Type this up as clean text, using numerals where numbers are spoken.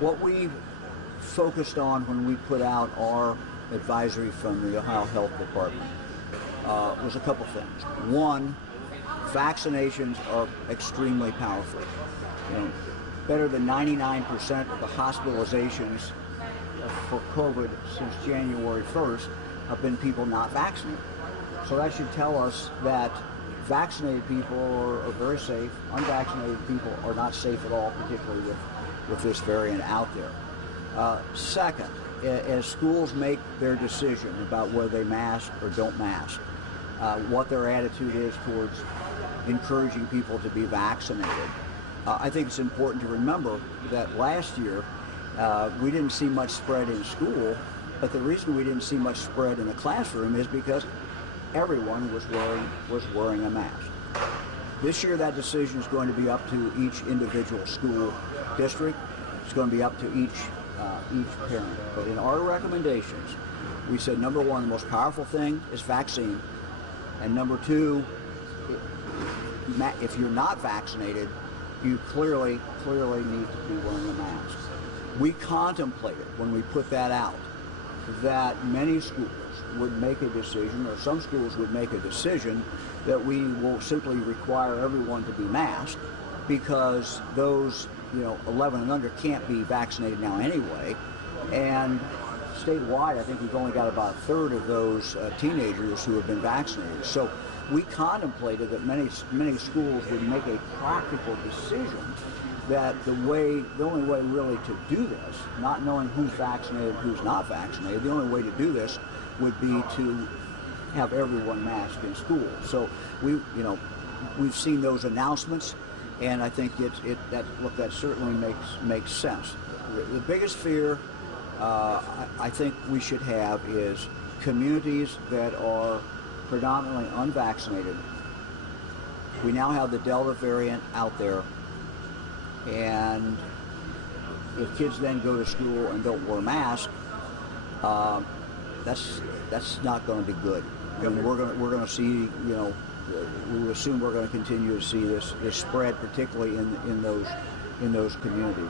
What we focused on when we put out our advisory from the Ohio Health Department was a couple things. One, vaccinations are extremely powerful. Better than 99% of the hospitalizations for COVID since January 1st have been people not vaccinated. So that should tell us that vaccinated people are very safe. Unvaccinated people are not safe at all, particularly with this variant out there. Second, as schools make their decision about whether they mask or don't mask, what their attitude is towards encouraging people to be vaccinated, I think it's important to remember that last year we didn't see much spread in school, but the reason we didn't see much spread in the classroom is because everyone was wearing a mask. This year that decision is going to be up to each individual school district. It's going to be up to each parent. But in our recommendations, we said number one, the most powerful thing is vaccine, and number two, if you're not vaccinated, you clearly need to be wearing a mask. We contemplated when we put that out that many schools would make a decision, or some schools would make a decision, that we will simply require everyone to be masked because those 11 and under can't be vaccinated now anyway. And statewide, I think we've only got about a third of those teenagers who have been vaccinated. So we contemplated that many schools would make a practical decision that the only way really to do this, not knowing who's vaccinated and who's not vaccinated, the only way to do this would be to have everyone masked in school. So we've seen those announcements, and I think that certainly makes sense. The biggest fear I think we should have is communities that are predominantly unvaccinated. We now have the Delta variant out there, and if kids then go to school and don't wear masks, that's not going to be good. I mean, we're going to see, we assume we're going to continue to see this spread, particularly in those communities.